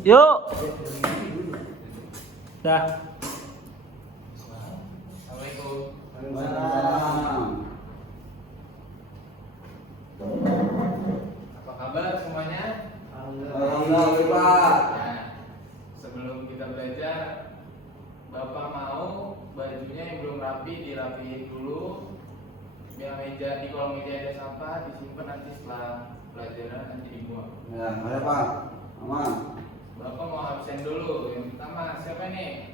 Yuk. Dah. Assalamualaikum. Waalaikumsalam. Apa kabar semuanya? Alhamdulillah, Pak. Nah, sebelum kita belajar, Bapak mau bajunya yang belum rapi dirapiin dulu. Biar meja di kolong meja ada sampah disimpan, nanti setelah pelajaran nanti dibuang. Ya, ada Pak. Aman. Bapak mau absen dulu. Yang pertama siapa nih?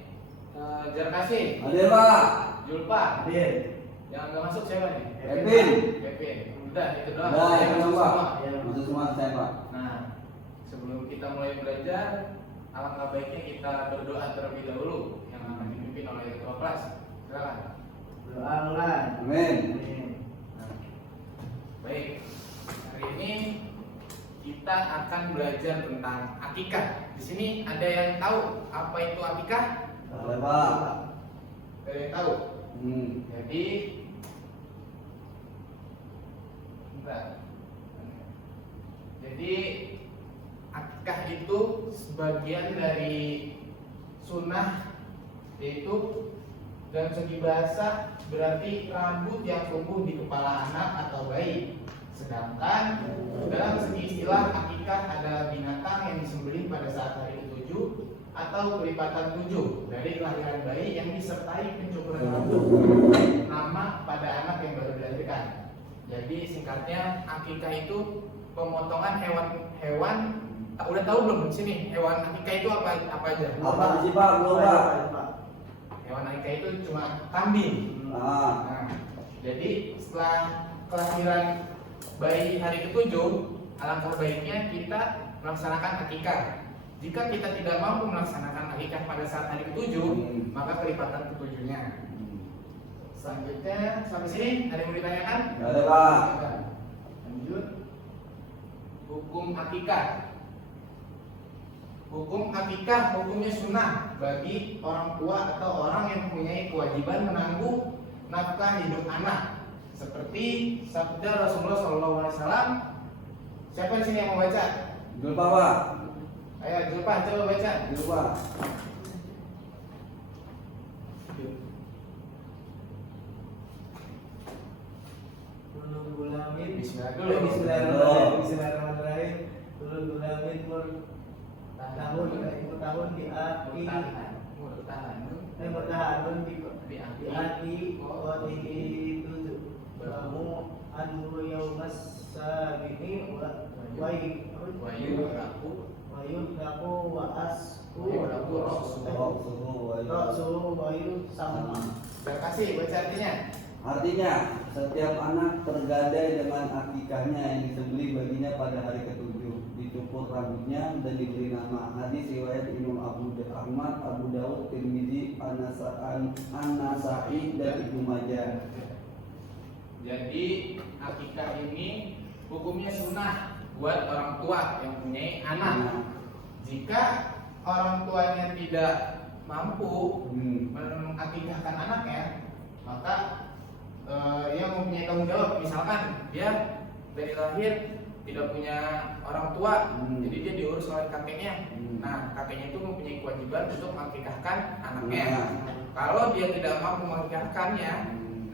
Jarkasi, Hadir Pak. Julpa. Hadir. Yang nggak masuk siapa nih? Kevin. Kevin. Udah itu doang. Udah, Saya itu masuk Pak. semua. Masuk semua saya Pak. Nah, sebelum kita mulai belajar, alangkah baiknya kita berdoa terlebih dahulu yang akan dipimpin oleh ketua kelas. Silakan. Doa mulai. Amin. Nah, baik. Hari ini kita akan belajar tentang akikah. Di sini ada yang tahu apa itu akikah? Ada Pak. Ada yang tahu? Jadi, bentar. Jadi akikah itu sebagian dari sunnah, yaitu dalam segi bahasa berarti rambut yang tumbuh di kepala anak atau bayi. Sedangkan dalam segi istilah akikah adalah binatang yang disembelih pada saat hari ke-7 atau kelipatan 7 dari kelahiran bayi yang disertai pencukuran rambut nama pada anak yang baru dilahirkan. Jadi singkatnya akikah itu pemotongan hewan. Udah tahu belum di sini hewan akikah itu apa aja? Apa sih Pak? Belum Pak. Hewan akikah itu cuma kambing. Nah, jadi setelah kelahiran bayi hari ke-7, alangkah baiknya kita melaksanakan akikah. Jika kita tidak mampu melaksanakan akikah pada saat hari ke-7, maka kelipatan ke-7-nya. Selanjutnya sampai sini ada yang mau ditanyakan? Nggak ada Pak. Lanjut. Hukum akikah. Hukum akikah hukumnya sunnah bagi orang tua atau orang yang mempunyai kewajiban menanggung nafkah hidup anak. Seperti sabda Rasulullah SAW. Siapa di sini yang mau baca? Julpa Pak. Ayo Julpa, coba baca. Julpa. Bismillahirrahmanirrahim. Ulul gulamin tahun murtahanun di hati qadihi tujuh kamu anhu yaumas sabini wa yudaku wa asku roksuhu wa yusama. Terima kasih, baca artinya. Artinya, setiap anak tergadai dengan akikahnya yang disembelih baginya pada hari ke-7, dicukur rambutnya dan diberi nama. Hadis riwayat Imam Ahmad, Abu Daud, Tirmizi, An-Nasa'i dan Ibnu Majah. Jadi akikah ini hukumnya sunnah buat orang tua yang mempunyai anak. Jika orang tuanya tidak mampu mengakikahkan anaknya, maka ia mempunyai tanggung jawab. Misalkan dia dari lahir tidak punya orang tua, jadi dia diurus oleh kakeknya. Nah, kakeknya itu mempunyai kewajiban untuk mengakikahkan anaknya. Kalau dia tidak mampu mengakikahkannya,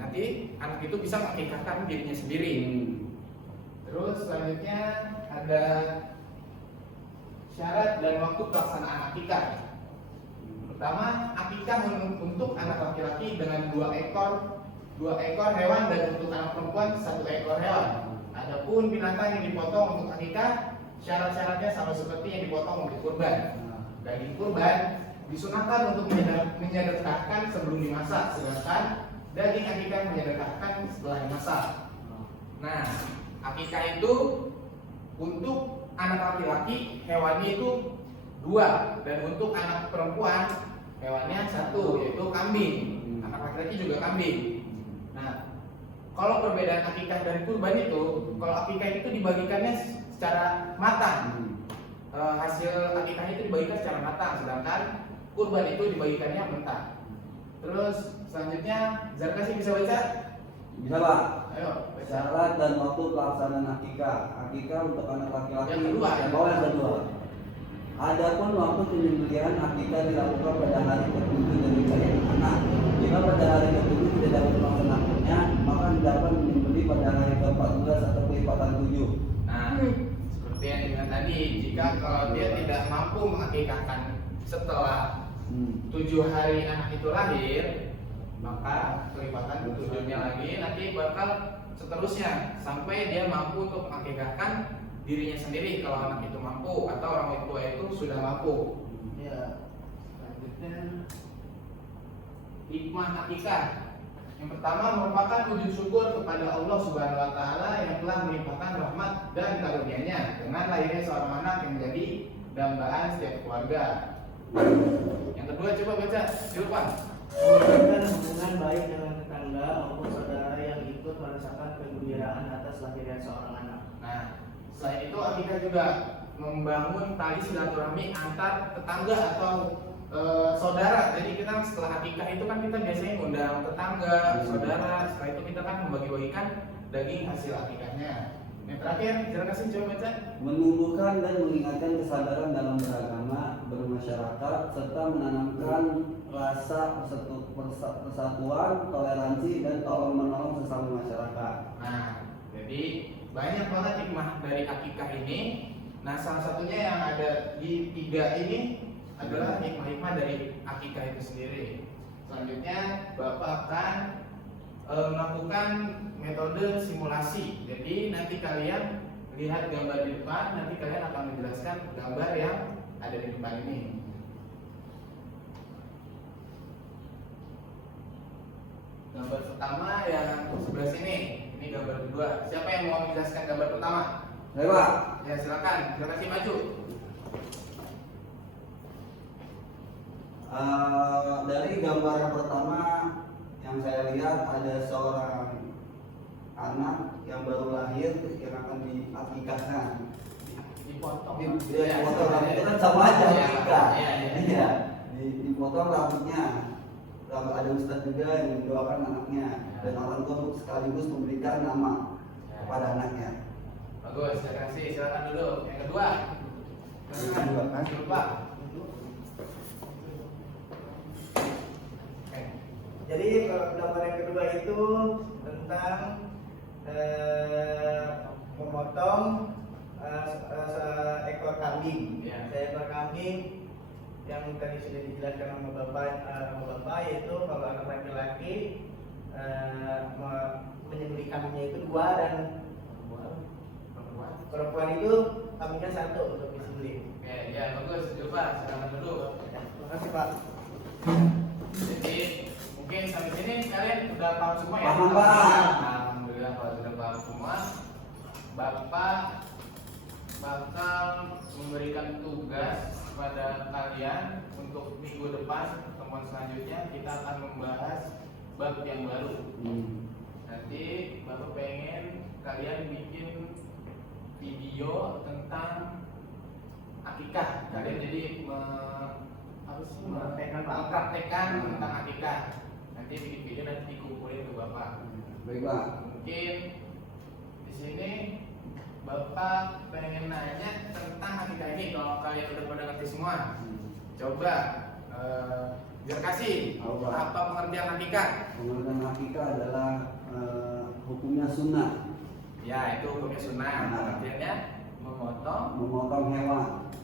nanti anak itu bisa mengakikahkan dirinya sendiri. Terus selanjutnya ada syarat dan waktu pelaksanaan akikah. Pertama, akikah untuk anak laki-laki dengan dua ekor hewan, dan untuk anak perempuan 1 ekor hewan. Adapun binatang yang dipotong untuk akikah, syarat-syaratnya sama seperti yang dipotong untuk kurban. Daging kurban disunahkan untuk menyedekahkan sebelum dimasak, sedangkan daging akikah menyedekahkan setelah dimasak. Nah, akikah itu untuk anak laki-laki hewannya itu 2, dan untuk anak perempuan hewannya 1, yaitu kambing. Anak laki-laki juga kambing. Nah, kalau perbedaan akikah dan kurban itu, kalau akikah itu dibagikannya secara matang, hasil akikahnya itu dibagikan secara matang, sedangkan kurban itu dibagikannya mentah. Terus selanjutnya, Zarkasi bisa baca? Bisa Pak. Ayo, baca. Syarat dan waktu pelaksanaan akikah. Akikah untuk anak laki-laki. Yang kedua. Yang kedua. Adapun waktu penyembelihan akikah dilakukan pada hari ketujuh dari kalian anak. Jika pada hari ketujuh tidak dapat melaksanakannya, maka dapat menyembelih pada hari ke-14 atau kelipatan 7. Nah, seperti yang dibilang tadi, jika kalau dia tidak mampu mengakikahkan setelah 7 hari anak itu lahir, maka kelipatan ke-7-nya lagi nanti bakal seterusnya sampai dia mampu untuk mengakikahkan dirinya sendiri kalau anak itu mampu atau orang tua itu sudah mampu. Ya. Selanjutnya hikmah akikah. Yang pertama merupakan wujud syukur kepada Allah Subhanahu wa taala yang telah melimpahkan rahmat dan karunia-Nya dengan lahirnya seorang anak yang menjadi dambaan setiap keluarga. Yang kedua coba baca, silakan. Mewujudkan hubungan baik dengan tetangga maupun saudara yang ikut merasakan kegembiraan atas lahirnya seorang anak. Nah, selain itu akikah juga membangun tali silaturahmi antar tetangga atau saudara. Jadi kita setelah akikah itu kan kita biasanya undang tetangga, saudara. Setelah itu kita kan membagi-bagikan daging hasil akikahnya. Yang terakhir, silakan coba baca. Menumbuhkan dan mengingatkan kesadaran dalam beragama, bermasyarakat, serta menanamkan rasa persatuan, toleransi, dan tolong menolong sesama masyarakat. Nah, jadi banyak banget hikmah dari akikah ini. Nah, salah satunya yang ada di 3 ini adalah hikmah-hikmah dari akikah itu sendiri. Selanjutnya, Bapak akan melakukan metode simulasi. Jadi nanti kalian lihat gambar di depan, nanti kalian akan menjelaskan gambar yang ada di depan ini. Gambar pertama yang sebelah sini, ini gambar kedua. Siapa yang mau menjelaskan gambar pertama? Baik, Pak. Ya silakan, silakan maju. Dari gambar yang pertama yang saya lihat ada seorang anak yang baru lahir yang akan diakikahkan. Dipotong. Dipotong rambut itu kan sama aja akikah. Iya. Iya. Dipotong rambutnya. Lalu ada ustadz juga yang mendoakan anaknya dan orang tua sekaligus memberikan nama kepada anaknya. Bagus, saya kasih, silakan dulu. Yang kedua. Yang kedua, kan? Lupa. Jadi gambar yang kedua itu tentang memotong seekor kambing. Ya. Seekor kambing yang tadi sudah dijelaskan sama bapak yaitu kalau anak laki-laki menyembelih kambingnya itu 2 dan perempuan itu kambingnya 1 untuk disembelih. Ya, bagus. Coba silakan dulu. Terima kasih Pak. Jadi mungkin sampai sini kalian sudah paham semua ya? Paham, Pak. Alhamdulillah kalau sudah paham semua. Bapak bakal memberikan tugas kepada kalian untuk minggu depan pertemuan selanjutnya kita akan membahas bab yang baru. Nanti Bapak pengen kalian bikin video tentang akikah. Kalian jadi mempraktekkan tentang akikah. Nanti bikin video nanti dikumpulin ke Bapak. Baik, Pak. Mungkin di sini Bapak pengen nanya tentang akikah ini. Kalau kalian udah pada ngerti semua, coba biar kasih apa pengertian akikah? Pengertian akikah adalah hukumnya sunnah. Ya, itu hukumnya sunnah. Pengertiannya Memotong hewan,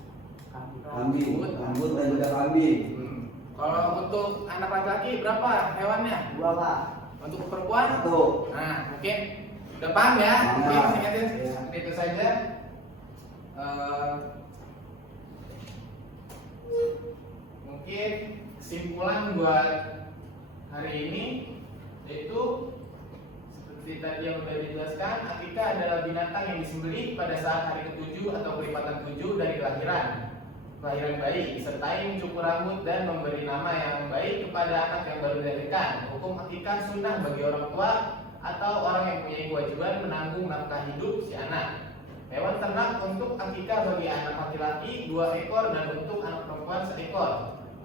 kambing, rambut dan juga kambing. Kalau untuk anak laki-laki berapa hewannya? 2 Pak. Untuk perempuan? 1. Nah, mungkin udah paham ya? Mungkin Paham. singkatnya itu saja. Mungkin kesimpulan buat hari ini yaitu seperti tadi yang sudah dijelaskan, akikah adalah binatang yang disembelih pada saat hari ke-7 atau kelipatan 7 dari kelahiran bayi, disertai mencukur rambut dan memberi nama yang baik kepada anak yang baru dilahirkan. Hukum akikah sunnah bagi orang tua atau orang yang punya kewajiban menanggung nafkah hidup si anak. Hewan ternak untuk akikah bagi anak laki-laki 2 ekor dan untuk anak perempuan 1 ekor.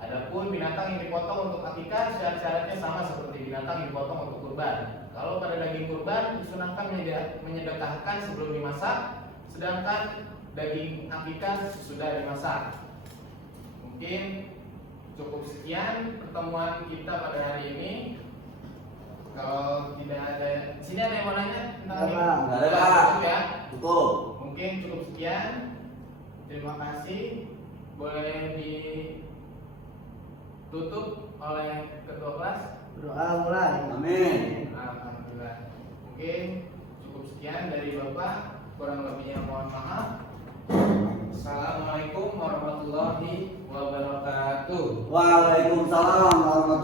Adapun binatang yang dipotong untuk akikah syarat-syaratnya sama seperti binatang yang dipotong untuk kurban. Kalau pada daging kurban disunahkan menyedekahkan sebelum dimasak, sedangkan daging akikah sudah dimasak. Mungkin cukup sekian pertemuan kita pada hari ini. Kalau tidak ada, sini ada yang mau nanya tentang ini? Nggak ada, Pak. Cukup ya. Cukup. Mungkin cukup sekian. Terima kasih. Boleh ditutup oleh ketua kelas. Doa mulai. Amin. Alhamdulillah. Mungkin cukup sekian dari Bapak. Kurang lebihnya mohon maaf. Assalamualaikum warahmatullahi wabarakatuh. Waalaikumsalam warahmatullahi